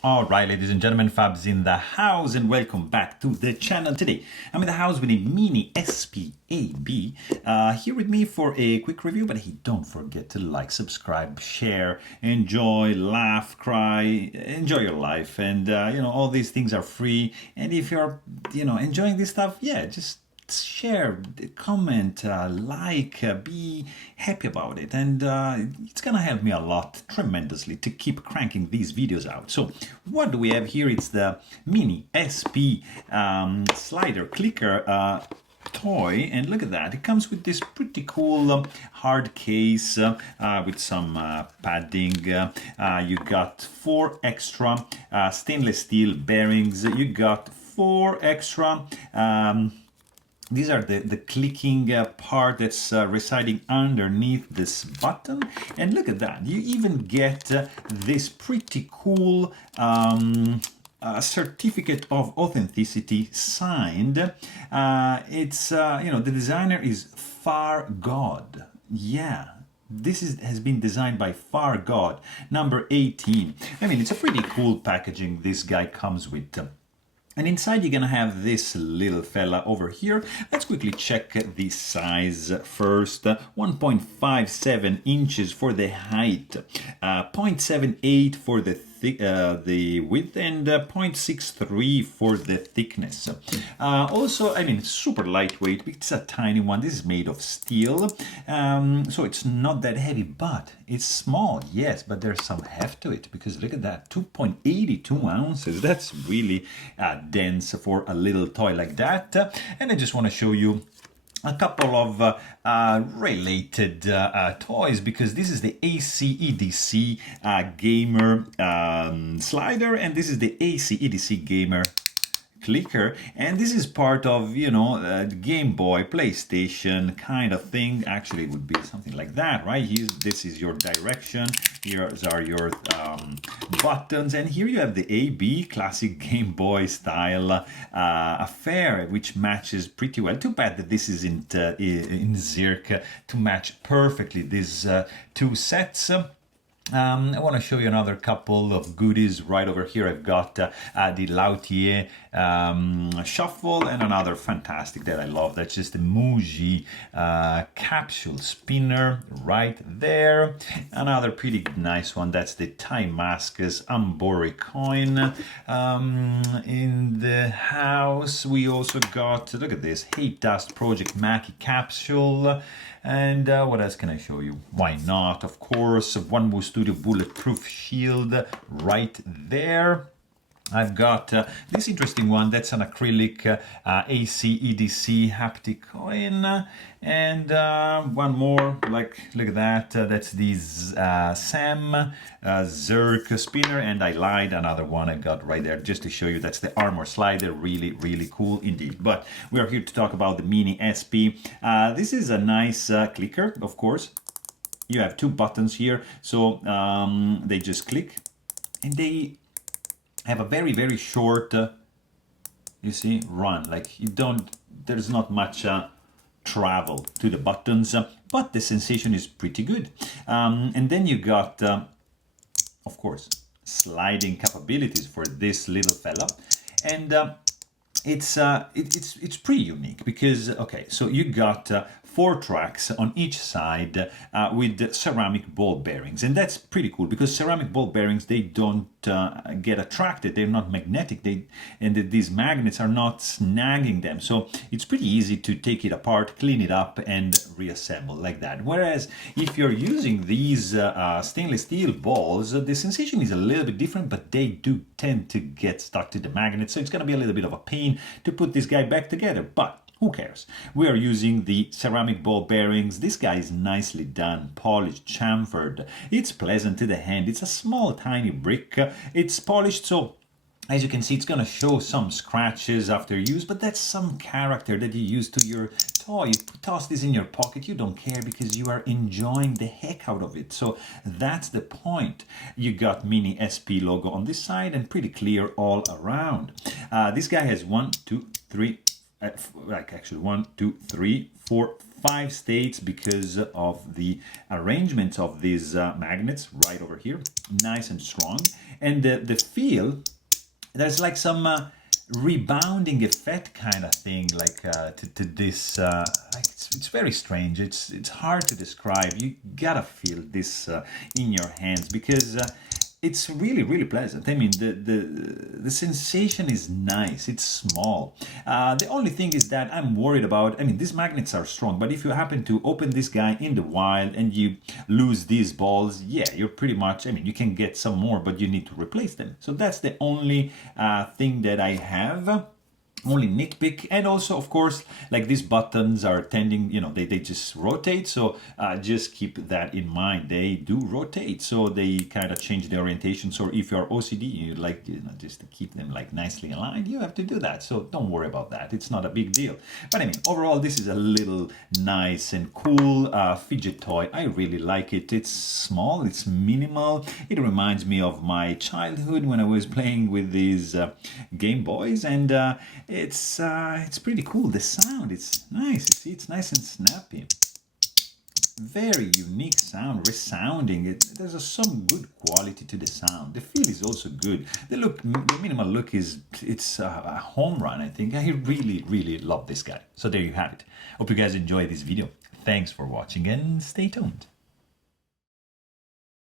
All right, ladies and gentlemen, Fabs in the house, and welcome back to the channel. Today, I'm in the house with a mini SPAB here with me for a quick review, but hey, don't forget to like, subscribe, share, enjoy, laugh, cry, enjoy your life, and all these things are free. And if you're enjoying this stuff, yeah, just share, comment, like, be happy about it, and it's gonna help me a lot tremendously to keep cranking these videos out. So what do we have here? It's the mini SP slider clicker toy, and look at that, it comes with this pretty cool hard case with some padding. You got 4 extra stainless steel bearings. You got 4 extra these are the clicking part that's residing underneath this button. And look at that, you even get this pretty cool certificate of authenticity signed. It's the designer is Far God. Yeah, this has been designed by Far God, number 18. I mean, it's a pretty cool packaging this guy comes with. And inside you're gonna have this little fella over here. Let's quickly check the size first. 1.57 inches for the height, 0.78 for the width, and 0.63 for the thickness. Also, I mean, super lightweight. It's a tiny one. This is made of steel, so it's not that heavy, but it's small, yes, but there's some heft to it, because look at that, 2.82 ounces. That's really dense for a little toy like that. And I just want to show you a couple of related toys, because this is the ACEDC gamer slider, and this is the ACEDC gamer clicker, and this is part of Game Boy, PlayStation kind of thing. Actually, it would be something like that, right? This is your direction, here are your buttons, and here you have the AB, classic Game Boy style affair, which matches pretty well. Too bad that this isn't in Zirk to match perfectly these 2 sets. I want to show you another couple of goodies right over here. I've got the Lautier shuffle, and another fantastic that I love. That's just the Muji capsule spinner right there. Another pretty nice one. That's the Timascus Ambori coin. In the house, we also got, look at this, Hate Dust Project Mackie capsule. And what else can I show you? Why not? Of course, One Studio Bulletproof Shield right there. I've got this interesting one. That's an acrylic ACEDC haptic coin. And one more, look at that. That's the Sam Zirk spinner. And I lied, another one I got right there just to show you. That's the armor slider. Really, really cool indeed. But we are here to talk about the Mini SP. This is a nice clicker, of course. You have 2 buttons here. So they just click, and they have a very, very short, you see, run. Like, there's not much travel to the buttons, but the sensation is pretty good. And then you got, of course, sliding capabilities for this little fella. And it's pretty unique, because, okay, so you got 4 tracks on each side with ceramic ball bearings, and that's pretty cool, because ceramic ball bearings, they don't get attracted, they're not magnetic, these magnets are not snagging them, so it's pretty easy to take it apart, clean it up, and reassemble like that. Whereas if you're using these stainless steel balls, the sensation is a little bit different, but they do tend to get stuck to the magnet, so it's going to be a little bit of a pain to put this guy back together, but who cares? We are using the ceramic ball bearings. This guy is nicely done, polished, chamfered. It's pleasant to the hand. It's a small, tiny brick. It's polished, so as you can see, it's going to show some scratches after use, but that's some character that you use to your toy. You toss this in your pocket, you don't care, because you are enjoying the heck out of it. So that's the point. You got Mini SP logo on this side, and pretty clear all around. This guy has 1, 2, 3, like actually 1, 2, 3, 4, 5 states because of the arrangement of these magnets right over here. Nice and strong. And the feel, there's like some rebounding effect kind of thing, like to this. Like it's very strange. It's hard to describe. You gotta feel this in your hands because it's really pleasant. I mean, the sensation is nice. It's small. The only thing is that I'm worried about. I mean, these magnets are strong, but if you happen to open this guy in the wild and you lose these balls, yeah, you're pretty much. I mean, you can get some more, but you need to replace them. So that's the only thing that I have. Only nitpick. And also, of course, like these buttons are tending, they just rotate, so just keep that in mind. They do rotate, so they kind of change the orientation. So if you're OCD, you like just to keep them like nicely aligned, you have to do that, so don't worry about that. It's not a big deal. But I mean, overall, this is a little nice and cool fidget toy. I really like it. It's small, it's minimal. It reminds me of my childhood when I was playing with these Game Boys, and it's pretty cool. The sound, it's nice. You see, it's nice and snappy. Very unique sound, resounding. There's some good quality to the sound. The feel is also good. The minimal look it's a home run. I think I really love this guy. So there you have it. Hope you guys enjoyed this video. Thanks for watching and stay tuned.